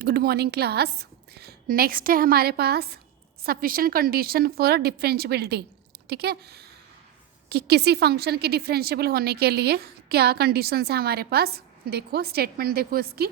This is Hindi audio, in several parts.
Good morning class. नेक्स्ट है हमारे पास सफिशिएंट कंडीशन फॉर डिफरेंशियबिलिटी। ठीक है, कि किसी फंक्शन के डिफरेंशिएबल होने के लिए क्या कंडीशंस है हमारे पास। देखो स्टेटमेंट, देखो इसकी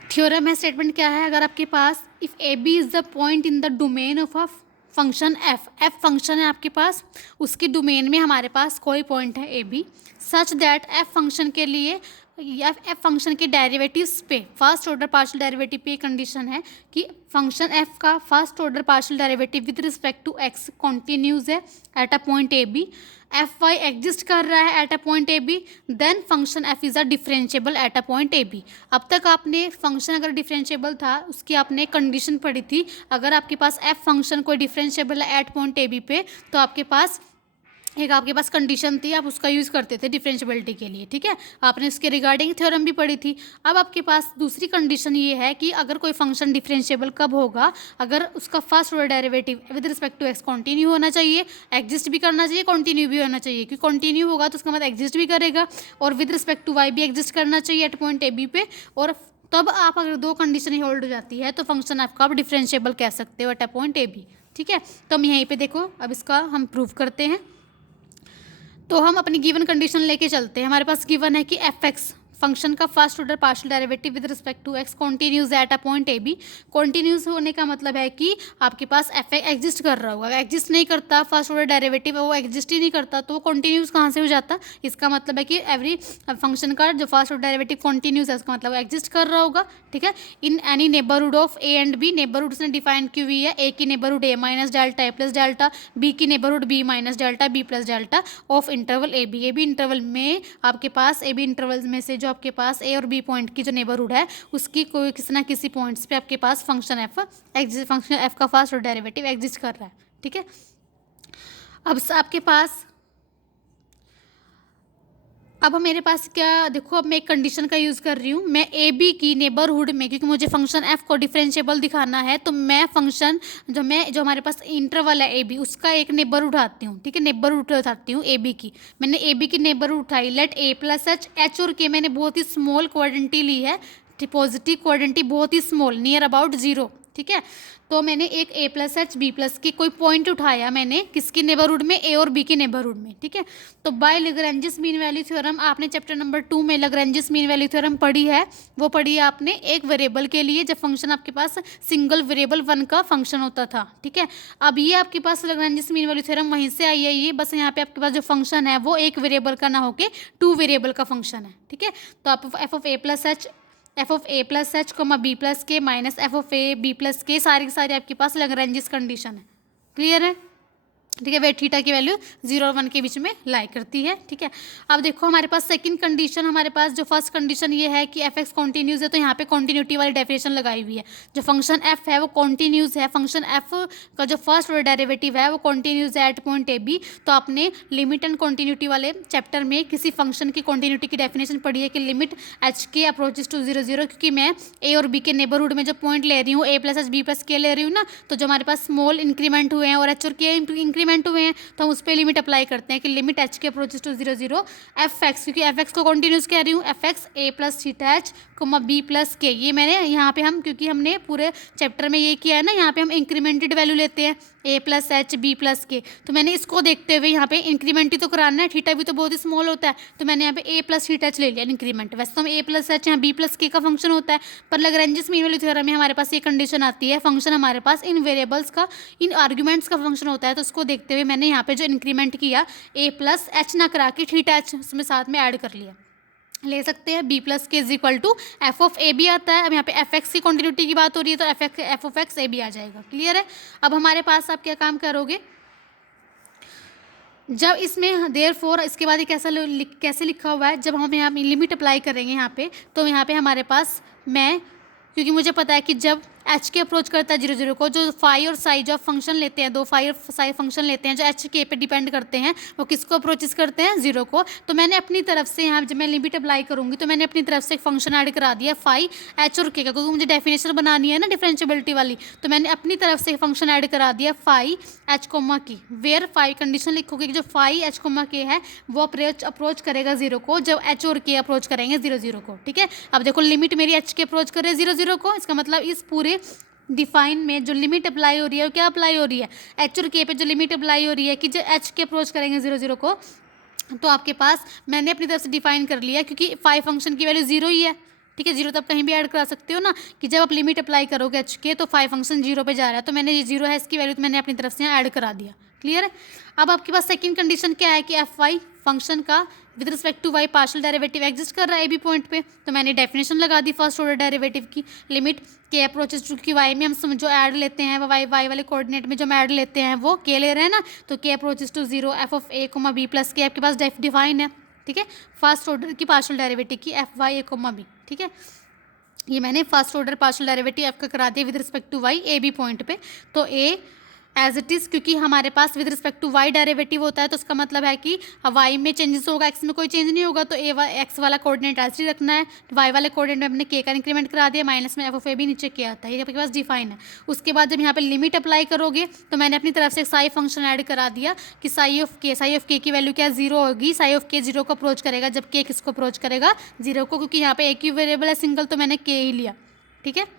थ्योरम है। स्टेटमेंट क्या है? अगर आपके पास if A B is the point in the domain of a function F, F function है आपके पास, उसकी डोमेन में हमारे पास कोई पॉइंट है A B, such that F function के लिए या एफ फंक्शन के डेरिवेटिव्स पे फर्स्ट ऑर्डर पार्शियल डेरिवेटिव पे कंडीशन है कि फंक्शन एफ का first order partial derivative with respect to X continuous है at a point A B, F Y exist कर रहा है at a point A B, then function F is a differentiable at a point A B. अब तक आपने फंक्शन अगर डिफरेंशिएबल था उसकी आपने कंडीशन पढ़ी थी। अगर आपके पास एफ फंक्शन कोई डिफरेंशिएबल है एट पॉइंट ए बी पे, तो आपके पास कंडीशन थी, आप उसका यूज़ करते थे डिफरेंशिएबिलिटी के लिए। ठीक है, आपने उसके रिगार्डिंग थ्योरम भी पढ़ी थी। अब आपके पास दूसरी कंडीशन ये है कि अगर कोई फंक्शन डिफरेंशिएबल कब होगा, अगर उसका first order derivative with respect to X continue होना चाहिए, एग्जिस्ट भी करना चाहिए, कंटिन्यू भी होना चाहिए। क्योंकि कंटिन्यू होगा तो उसका मतलब एग्जिस्ट भी करेगा, और विद रिस्पेक्ट टू वाई भी एग्जिस्ट करना चाहिए एट पॉइंट ए बी पे। और तब आप अगर दो कंडीशन ही होल्ड हो जाती है तो फंक्शन आपका आप डिफरेंशिएबल कह सकते हो at a point A B. ठीक है, तो हम यहीं पे देखो अब इसका हम प्रूव करते हैं। तो हम अपनी गिवन कंडीशन लेके चलते हैं। हमारे पास गिवन है कि एफ एक्स फंक्शन का first order partial derivative with respect to X continues at a point A B. Continues होने का मतलब है कि आपके पास एफ एग्जिस्ट कर रहा होगा। एग्जिस्ट नहीं करता फर्स्ट ऑर्डर डेरिवेटिव, वो एग्जिस्ट ही नहीं करता, तो वो कॉन्टिन्यूज कहाँ से हो जाता? इसका मतलब है कि एवरी फंक्शन का जो फर्स्ट ऑर्डर डेरिवेटिव कॉन्टिन्यूज है उसका मतलब एग्जिस्ट कर रहा होगा। ठीक है, in any neighbourhood of A and B, neighbourhood ने डिफाइन की हुई है, ए की neighbourhood A minus delta A plus delta, B की neighbourhood B minus delta B plus delta of interval A B. A B interval में आपके पास ए बी इंटरवल में से जो आपके पास ए और बी पॉइंट की जो नेबरहुड है उसकी कोई किसी ना किसी पॉइंट्स पे आपके पास फंक्शन एफ का फर्स्ट ऑर्डर डेरिवेटिव एग्जिस्ट कर रहा है। ठीक है, अब मेरे पास क्या देखो, अब मैं एक कंडीशन का यूज़ कर रही हूँ। मैं ए बी की नेबरहुड में, क्योंकि मुझे फंक्शन एफ को डिफरेंशिएबल दिखाना है, तो मैं फंक्शन जो हमारे पास इंटरवल है ए बी उसका एक नेबरहुड उठाती हूँ। ठीक है, नेबरहुड उठाती हूँ ए बी की। मैंने ए बी की नेबरहुड उठाई, लेट ए प्लस एच, एच और के मैंने बहुत ही स्मॉल क्वाड्रेंटी ली है, पॉजिटिव क्वाड्रेंटी बहुत ही स्मॉल, नियर अबाउट जीरो। ठीक है, तो मैंने एक ए प्लस एच बी प्लस की कोई पॉइंट उठाया मैंने किसकी नेबरहुड में? ए और बी की नेबरहुड में। ठीक है, तो बाय लैग्रेंजियस मीन वैल्यू थ्योरम आपने चैप्टर नंबर 2 में लैग्रेंजियस मीन वैल्यू थ्योरम पढ़ी है। वो पढ़ी है आपने एक वेरिएबल के लिए जब फंक्शन आपके पास सिंगल वेरिएबल वन का फंक्शन होता था। ठीक है, अब ये आपके पास लैग्रेंजियस मीन वैल्यू थ्योरम वहीं से आई है। ये बस यहाँ पे आपके पास जो फंक्शन है वो एक वेरिएबल का ना होके टू वेरिएबल का फंक्शन है। ठीक है, तो आप F of A plus H comma B plus K minus F of A B plus K सारी की सारी आपके पास लैग्रेंजियस कंडीशन है। क्लियर है? ठीक है, वे थीटा की वैल्यू 0 और 1 के बीच में लाई करती है। ठीक है, अब देखो हमारे पास सेकंड कंडीशन, हमारे पास जो फर्स्ट कंडीशन ये है कि एफ एक्स कॉन्टीन्यूज है, तो यहाँ पे कॉन्टीन्यूटी वाली डेफिनेशन लगाई हुई है। जो फंक्शन एफ है वो कॉन्टीन्यूज है, फंक्शन एफ का जो फर्स्ट ऑर्डर डेरिवेटिव है वो कॉन्टीन्यूज है एट पॉइंट ए बी। तो आपने लिमिट एंड कॉन्टीन्यूटी वाले चैप्टर में किसी फंक्शन की कॉन्टीन्यूटी की डेफिनेशन पढ़ी है कि limit H K approaches to 0 0, क्योंकि मैं ए और बी के नेबरहुड में जो पॉइंट ले रही हूँ ए प्लस एच बी प्लस के ले रही हूँ ना, तो जो हमारे पास स्मॉल इंक्रीमेंट हुए हैं और एच और के इंक्रीमेंट हुए हैं, तो हम उस पर लिमिट अप्लाई करते हैं कि limit H K approaches to 0 0 F X, क्योंकि एफ एक्स को कॉन्टिन्यूस कह रही हूँ, F X A plus theta H comma B plus K. ये मैंने यहाँ पे हम, क्योंकि हमने पूरे चैप्टर में ये किया है ना, यहाँ पे हम इंक्रीमेंटेड वैल्यू लेते हैं ए प्लस एच बी प्लस के, तो मैंने इसको देखते हुए यहाँ पे इंक्रीमेंट ही तो कराना है, थीटा भी तो बहुत ही स्मॉल होता है, तो मैंने यहाँ पे ए प्लस थीटा एच ले लिया इंक्रीमेंट। वैसे तो हम ए प्लस एच यहाँ बी प्लस के का फंक्शन होता है, पर लैग्रेंजियस मीन वैल्यू थ्योरम में हमारे पास ये कंडीशन आती है, फंक्शन हमारे पास इन वेरिएबल्स का, इन आर्ग्यूमेंट्स का फंक्शन होता है, तो उसको देखते हुए मैंने यहाँ पे जो इंक्रीमेंट किया ए प्लस एच ना करा के थीटा एच उसमें साथ में ऐड कर लिया। ले सकते हैं B plus K is equal to F of A B आता है। अब यहाँ पे एफ एक्स की क्वांटिटी की बात हो रही है, तो F of X A B आ जाएगा। क्लियर है? अब हमारे पास आप क्या काम करोगे, जब इसमें देयरफॉर इसके बाद ये कैसे लिखा हुआ है, जब हम यहाँ लिमिट अप्लाई करेंगे यहाँ पे, तो यहाँ पे हमारे पास क्योंकि मुझे पता है कि जब एच के अप्रोच करता है 0 0 को, जो फाई और साई जो फंक्शन लेते हैं, दो फाई और साई फंक्शन लेते हैं जो एच के पे डिपेंड करते हैं, वो किसको अप्रोचेस करते हैं 0 को। तो मैंने अपनी तरफ से यहाँ जब मैं लिमिट अप्लाई करूँगी तो मैंने अपनी तरफ से एक फंक्शन ऐड करा दिया फाई एच और के का, क्योंकि मुझे डेफिनेशन बनानी है ना डिफरेंशियबिलिटी वाली, तो मैंने अपनी तरफ से फंक्शन ऐड करा दिया फाई एच कोमा की, वेयर फाई कंडीशन लिखोगे कि जो फाई एच कोमा के है वो अप्रोच करेगा 0 को जब एच और के अप्रोच करेंगे 0 0 को। ठीक है, अब देखो लिमिट मेरी एच के अप्रोच कर रही है 0 0 को, इसका मतलब इस पूरे डिफाइन में जो लिमिट अप्लाई हो रही है वो क्या अप्लाई हो रही है, एच और के पे जो लिमिट अप्लाई हो रही है कि जो एच के अप्रोच करेंगे 0 0 को, तो आपके पास मैंने अपनी तरफ से डिफाइन कर लिया क्योंकि फाई फंक्शन की वैल्यू 0 ही है। ठीक है, 0 तो आप कहीं भी ऐड करा सकते हो ना, कि जब आप लिमिट अप्लाई करोगे एच के तो फाई फंक्शन 0 पे जा रहा है, तो मैंने ये 0 है इसकी वैल्यू तो मैंने अपनी तरफ से यहाँ ऐड करा दिया। क्लियर है। अब आपके पास सेकंड कंडीशन क्या है कि एफ वाई फंक्शन का with respect to Y partial derivative exist कर रहा है ए बी पॉइंट पे, तो मैंने डेफिनेशन लगा दी फर्स्ट ऑर्डर डेरिवेटिव की, लिमिट के अप्रोचेस टू की वाई में हम जो ऐड लेते हैं वो वाई वाले कोऑर्डिनेट में जो हम ऐड लेते हैं वो के ले रहे हैं ना, तो K approaches to 0 F of A comma B plus K आपके पास डिफाइन है। ठीक है, फर्स्ट ऑर्डर की पार्शियल डेरिवेटिव की F Y A comma B. ठीक है, ये मैंने first order partial derivative F का करा दिया with respect to Y A B point पे, तो ए एज इट इज़, क्योंकि हमारे पास with respect to Y derivative होता है तो उसका मतलब है कि वाई में चेंजेस होगा, एक्स में कोई चेंज नहीं होगा, तो एक्स वाला कोऑर्डिनेट ऐसे ही रखना है, वाई वाले कोऑर्डिनेट में हमने के का इंक्रीमेंट करा दिया, माइनस में एफ ऑफ ए भी नीचे किया आता है, ये आपके पास डिफाइन है। उसके बाद जब यहाँ पे लिमिट अप्लाई करोगे तो मैंने अपनी तरफ से साई फंक्शन ऐड करा दिया कि साई ऑफ के की वैल्यू क्या 0 होगी, साई ऑफ के 0 को अप्रोच करेगा जब के किसको अप्रोच करेगा 0 को, क्योंकि यहाँ पे एक ही वेरिएबल है सिंगल, तो मैंने के ही लिया। ठीक है,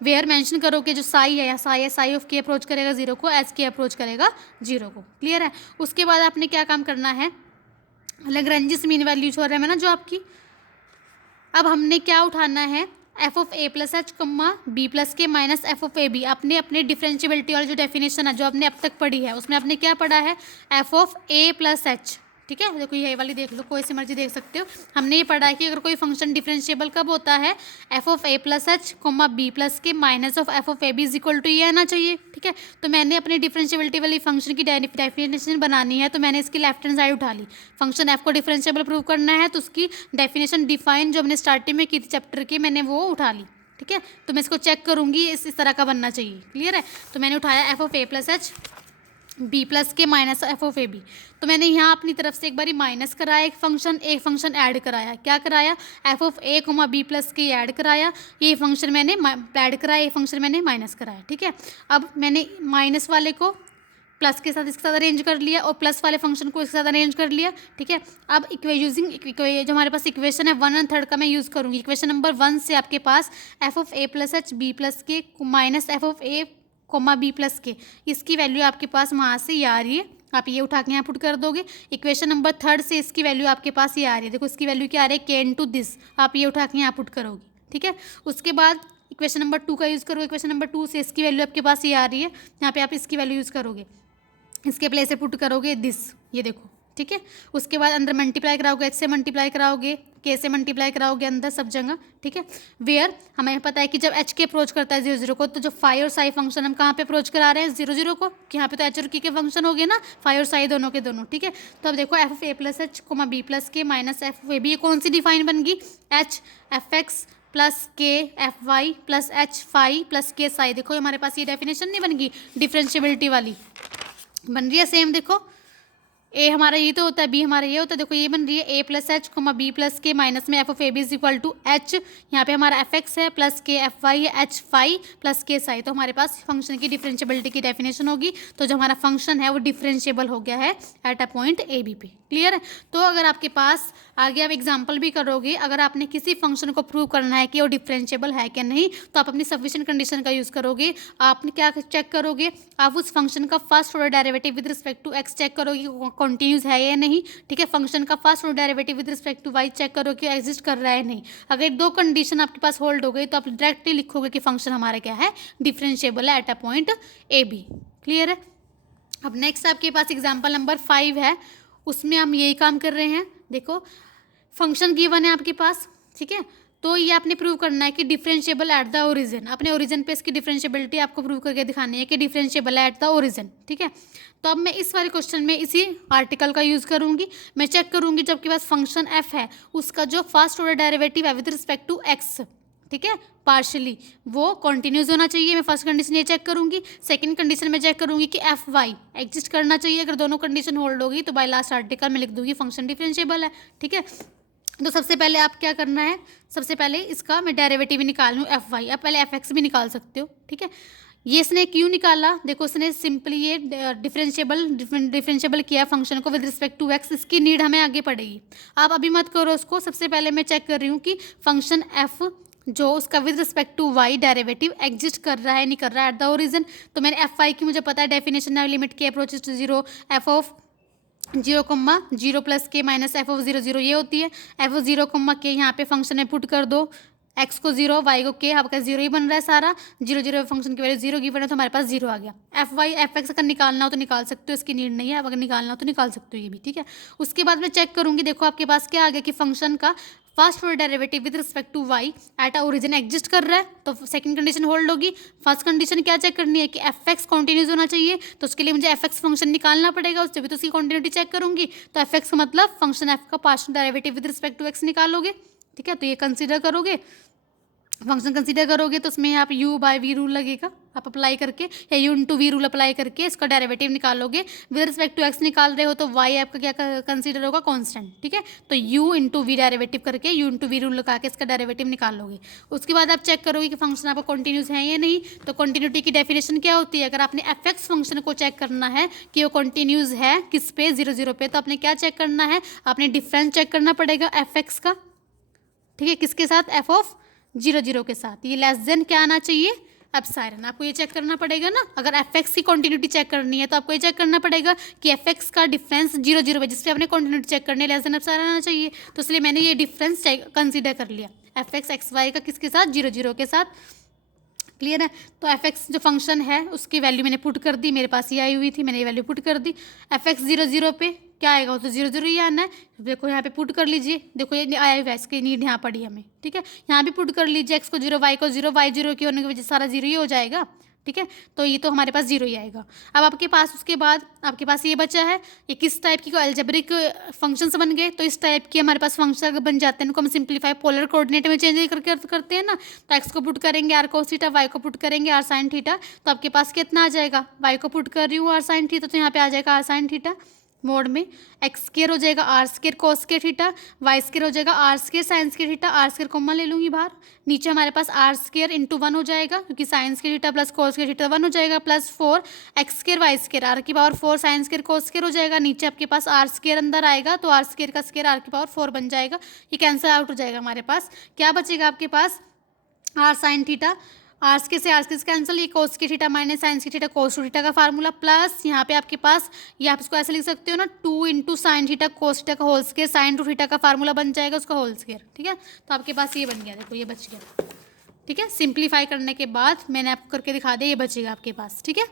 वेयर मेंशन करो कि जो साई है या साई ऑफ के अप्रोच करेगा 0 को, एच के अप्रोच करेगा 0 को। क्लियर है। उसके बाद आपने क्या काम करना है, लैग्रेंजिस मीन वैल्यू थ्योरम है ना जो आपकी, अब हमने क्या उठाना है, F of A plus H comma B plus K minus F of A B, आपने अपने डिफरेंशियबिलिटी वाली जो डेफिनेशन है जो आपने अब तक पढ़ी है उसमें आपने क्या पढ़ा है, F of A plus H. ठीक है, देखो ये वाली देख लो, कोई सी मर्जी देख सकते हो। हमने ये पढ़ा है कि अगर कोई फंक्शन डिफरेंशिएबल कब होता है, F of A plus H comma B plus K minus of F of A B is equal to ये आना चाहिए। ठीक है, तो मैंने अपनी डिफरेंशिएबिलिटी वाली फंक्शन की डेफिनेशन बनानी है, तो मैंने इसकी लेफ्ट हैंड साइड उठा ली, फंक्शन एफ को डिफरेंशिएबल प्रूव करना है तो उसकी डेफिनेशन डिफाइन जो हमने स्टार्टिंग में की थी चैप्टर की, मैंने वो उठा ली। ठीक है, तो मैं इसको चेक करूँगी इस तरह का बनना चाहिए। क्लियर है, तो मैंने उठाया F of A plus H B plus K minus F of A B, तो मैंने यहाँ अपनी तरफ से एक बारी माइनस कराया एक फंक्शन ऐड कराया, क्या कराया, F of A comma B plus K add कराया, ये फंक्शन मैंने ऐड कराया, ये फंक्शन मैंने माइनस कराया। ठीक है, अब मैंने माइनस वाले को प्लस के साथ इसके साथ अरेंज कर लिया और प्लस वाले फंक्शन को इसके साथ अरेंज कर लिया। ठीक है, अब यूजिंग जो हमारे पास इक्वेशन है 1 और 3 का मैं यूज़ करूँगी। इक्वेशन नंबर 1 से आपके पास F of A plus H B plus K minus F of A comma B plus K, इसकी वैल्यू आपके पास वहाँ से ये आ रही है, आप ये उठा के यहाँ पुट कर दोगे। इक्वेशन नंबर 3 से इसकी वैल्यू आपके पास ये आ रही है, देखो इसकी वैल्यू क्या आ रही है, के इनटू दिस, आप ये उठा के यहाँ पुट करोगे। ठीक है, उसके बाद इक्वेशन नंबर 2 का यूज़ करोगे, इक्वेशन नंबर 2 से इसकी वैल्यू आपके पास ये आ रही है, यहाँ पे आप इसकी वैल्यू यूज़ करोगे, इसके प्लेस से पुट करोगे दिस, ये देखो। ठीक है, उसके बाद अंदर मल्टीप्लाई कराओगे, एच से मल्टीप्लाई कराओगे, के से मल्टीप्लाई कराओगे अंदर सब जगह। ठीक है, वेयर हमें पता है कि जब एच के अप्रोच करता है 0 0 को, तो जो फाई और साई फंक्शन हम कहाँ पे अप्रोच करा रहे हैं 0 0 को, कि यहाँ पे तो एच और के फंक्शन हो गए ना, फाई और साई दोनों के दोनों। ठीक है, तो अब देखो F of A plus H comma B plus K minus F of A B, ये कौन सी डिफाइन बन गई, H F X plus K F Y plus H phi plus K psi. देखो हमारे पास ये डेफिनेशन नहीं बन गई डिफरेंशियबिलिटी वाली, बन रही है सेम। देखो ए हमारा ये तो होता है, बी हमारा ये होता है, देखो ये बन रही है A plus H comma B plus K minus में F of A B is equal to H, यहाँ पे हमारा एफ एक्स है प्लस के एफ वाई है H phi plus K psi, तो हमारे पास फंक्शन की डिफरेंशियबिलिटी की डेफिनेशन होगी, तो जो हमारा फंक्शन है वो डिफरेंशिएबल हो गया है at a point A B पे। क्लियर है, तो अगर आपके पास आगे आप एग्जाम्पल भी करोगे, अगर आपने किसी फंक्शन को प्रूव करना है कि वो डिफरेंशिएबल है क्या नहीं, तो आप अपनी सफिशिएंट कंडीशन का यूज़ करोगे। आपने क्या चेक करोगे, आप उस फंक्शन का first order derivative with respect to X check करोगे कॉन्टिन्यूस है या नहीं। ठीक है, फंक्शन का first order derivative with respect to Y check करो कि एग्जिस्ट कर रहा है नहीं। अगर 2 कंडीशन आपके पास होल्ड हो गई तो आप डायरेक्टली लिखोगे कि फंक्शन हमारा क्या है, डिफरेंशिएबल है at a point A B. Clear है। अब नेक्स्ट आपके पास एग्जाम्पल नंबर 5 है, उसमें हम यही काम कर रहे हैं। देखो फंक्शन गिवन है आपके पास, ठीक है, तो ये आपने प्रूव करना है कि डिफरेंशिएबल एट द ओरिजिन, अपने ओरिजिन पे इसकी डिफरेंशिएबिलिटी आपको प्रूव करके दिखानी है कि डिफरेंशिएबल है एट द ओरिजिन। ठीक है, तो अब मैं इस वाले क्वेश्चन में इसी आर्टिकल का यूज़ करूंगी। मैं चेक करूंगी जब आपके पास फंक्शन एफ है उसका जो फर्स्ट ऑर्डर डेरिवेटिव है विद रिस्पेक्ट टू एक्स, ठीक है, पार्शली वो कॉन्टिन्यूस होना चाहिए। मैं फर्स्ट कंडीशन ये चेक करूंगी। सेकंड कंडीशन में चेक करूंगी कि एफ वाई एग्जिस्ट करना चाहिए। अगर दोनों कंडीशन होल्ड होगी तो बाय लास्ट आर्टिकल में लिख दूंगी फंक्शन डिफरेंशिएबल है। ठीक है, तो सबसे पहले आप क्या करना है, सबसे पहले इसका मैं डेरिवेटिव भी निकाल लूँ एफ वाई। आप पहले एफ एक्स भी निकाल सकते हो। ठीक है, ये इसने क्यों निकाला, देखो इसने सिंपली ये डिफरेंशिएबल किया फंक्शन को विद रिस्पेक्ट टू एक्स। इसकी नीड हमें आगे पड़ेगी, आप अभी मत करो उसको। सबसे पहले मैं चेक कर रही हूँ कि फंक्शन एफ जो उसका with respect to Y derivative exist कर रहा है नहीं कर रहा है एट द ओरिजिन। तो मैंने एफ वाई की मुझे पता है डेफिनेशन है, limit K approaches to zero F of 0, plus K minus F of 0 ये होती है। एफ ऑफ 0, के यहाँ पे फंक्शन में पुट कर दो, एक्स को 0 वाई को के, आपका 0 ही बन रहा है सारा। 0 फंक्शन की वैल्यू 0 गिवन है तो हमारे पास 0 आ गया। एफ वाई एफ एक्स अगर निकालना हो तो निकाल सकते हो, इसकी नीड नहीं है। अगर निकालना हो तो निकाल सकते हो ये भी। ठीक है, उसके बाद मैं चेक करूंगी, देखो आपके पास क्या आ गया कि फंक्शन का first order derivative with respect to Y at origin exist कर रहा है, तो सेकंड कंडीशन होल्ड होगी। फर्स्ट कंडीशन क्या चेक करनी है कि एफ एक्स कॉन्टिन्यूस होना चाहिए, तो उसके लिए मुझे एफ एक्स फंक्शन निकालना पड़ेगा, उससे भी तो उसकी कॉन्टिन्यूटी चेक करूंगी। तो एफ एक्स का मतलब फंक्शन एफ का partial derivative with respect to X निकालोगे। ठीक है, तो ये कंसिडर करोगे, फंक्शन कंसीडर करोगे तो उसमें आप u बाय वी रूल लगेगा, आप अप्लाई करके या u into V rule apply करके इसका डेरिवेटिव निकालोगे। विद रिस्पेक्ट टू x निकाल रहे हो तो y आपका क्या कंसीडर होगा, कांस्टेंट। ठीक है, तो u इंटू वी डेरिवेटिव करके u इंटू वी रूल लगा के इसका डेरिवेटिव निकाल लोगे। उसके बाद आप चेक करोगे कि फंक्शन आपका कॉन्टिन्यूस है या नहीं। तो कॉन्टिन्यूटी की डेफिनेशन क्या होती है, अगर आपने एफ एक्स फंक्शन को चेक करना है कि वो कॉन्टिन्यूस है किस पे, 0 पे, तो आपने क्या चेक करना है, आपने डिफरेंस चेक करना पड़ेगा एफ एक्स का। ठीक है, किसके साथ, एफ ऑफ 0 के साथ। ये लेस देन क्या आना चाहिए, एप्सिलॉन। आपको ये चेक करना पड़ेगा ना, अगर एफ एक्स की कॉन्टिन्यूटी चेक करनी है तो आपको ये चेक करना पड़ेगा कि एफ एक्स का डिफरेंस 0 पे जिस पे आपने कॉन्टिन्यूटी चेक करनी है लेस देन एप्सिलॉन आना चाहिए। तो इसलिए मैंने ये डिफरेंस कंसीडर कर लिया एफ एक्स एक्स वाई का किसके साथ, 0 के साथ। क्लियर है, तो एफ एक्स जो फंक्शन है उसकी वैल्यू मैंने पुट कर दी, मेरे पास ये आई हुई थी, मैंने ये वैल्यू पुट कर दी। एफ एक्स 0 पे क्या आएगा, वो तो 0 ही आना है। देखो यहाँ पे पुट कर लीजिए, देखो ये आया हुआ है, इसकी नीड यहाँ पड़ी हमें। ठीक है, यहाँ भी पुट कर लीजिए, एक्स को 0 वाई को 0, वाई 0 की होने की वजह से सारा 0 ही हो जाएगा। ठीक है, तो ये तो हमारे पास 0 ही आएगा। अब आपके पास उसके बाद आपके पास ये बचा है, ये किस टाइप की, कोई एल्जेब्रिक फंक्शंस बन गए। तो इस टाइप के हमारे पास फंक्शन बन जाते हैं, इनको हम सिंप्लीफाई पोलर कोऑर्डिनेट में चेंज करके करते हैं ना। तो एक्स को पुट करेंगे आर कोस थीटा, वाई को पुट करेंगे आर साइन थीटा, तो आपके पास कितना आ जाएगा, वाई को पुट कर रही हूँ आर साइन थीटा, तो यहाँ पे आ जाएगा आर साइन थीटा मोड में, एक्स स्केयर हो जाएगा R square cos square theta, Y square हो जाएगा R square sine square theta, R square common ले लूँगी बाहर, नीचे हमारे पास आर स्केयर इंटू 1 हो जाएगा क्योंकि sine square theta plus cos square theta 1 हो जाएगा, plus 4 X square Y square R की power 4 sine square cos square हो जाएगा। नीचे आपके पास आर स्केयर अंदर आएगा तो आर स्केयर का स्केयर आर की पावर 4 बन जाएगा, ये कैंसिल आउट हो जाएगा। हमारे पास क्या बचेगा, आपके पास R sine theta, R square से आर स्केयर कैंसिल, ये कोस के थीटा माइनस साइन के थीटा कोस टू थीटा का फार्मूला, प्लस यहाँ पे आपके पास ये आप इसको ऐसे लिख सकते हो ना, 2 into sine theta cos theta का whole square, sine two theta का फार्मूला बन जाएगा उसका होल स्केयर। ठीक है, तो आपके पास ये बन गया, देखो ये बच गया। ठीक है, सिंप्लीफाई करने के बाद मैंने आपको करके दिखा दिया, ये बचेगा आपके पास। ठीक है,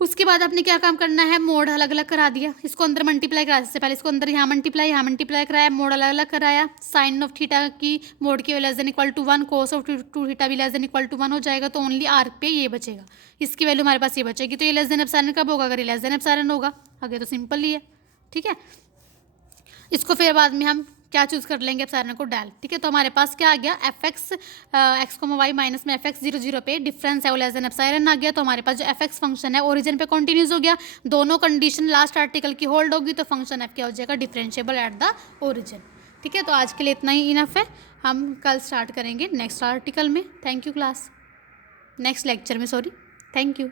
उसके बाद आपने क्या काम करना है, मोड अलग अलग करा दिया, इसको अंदर मल्टीप्लाई कराया, इससे पहले इसको अंदर यहाँ मल्टीप्लाई कराया, मोड अलग अलग कराया। साइन ऑफ थीटा की मोड की less than equal to 1, cos of 2 theta भी लेस देन इक्वल टू 1 हो जाएगा, तो ओनली आर पे ये बचेगा, इसकी वैल्यू हमारे पास ये बचेगी। तो ये लेस देन एप्सिलॉन कब होगा, अगर ये लेस देन एप्सिलॉन होगा, आगे तो सिंपल ही है। ठीक है, इसको फिर बाद में हम क्या चूज कर लेंगे, एप्सिलॉन को डाल। ठीक है, तो हमारे पास क्या आ गया, एफ एक्स एक्स को वाई माइनस में एफ एक्स 0 पे डिफरेंस है वो लेस देन एप्सिलॉन आ गया। तो हमारे पास जो एफ एक्स फंक्शन है ओरिजिन पे कॉन्टिन्यूस हो गया, दोनों कंडीशन लास्ट आर्टिकल की होल्ड होगी, तो फंक्शन एफ क्या हो जाएगा, डिफरेंशिएबल एट द ओरिजिन। ठीक है, तो आज के लिए इतना ही इनफ है, हम कल स्टार्ट करेंगे नेक्स्ट आर्टिकल में। Thank you class, next lecture में, सॉरी, थैंक यू।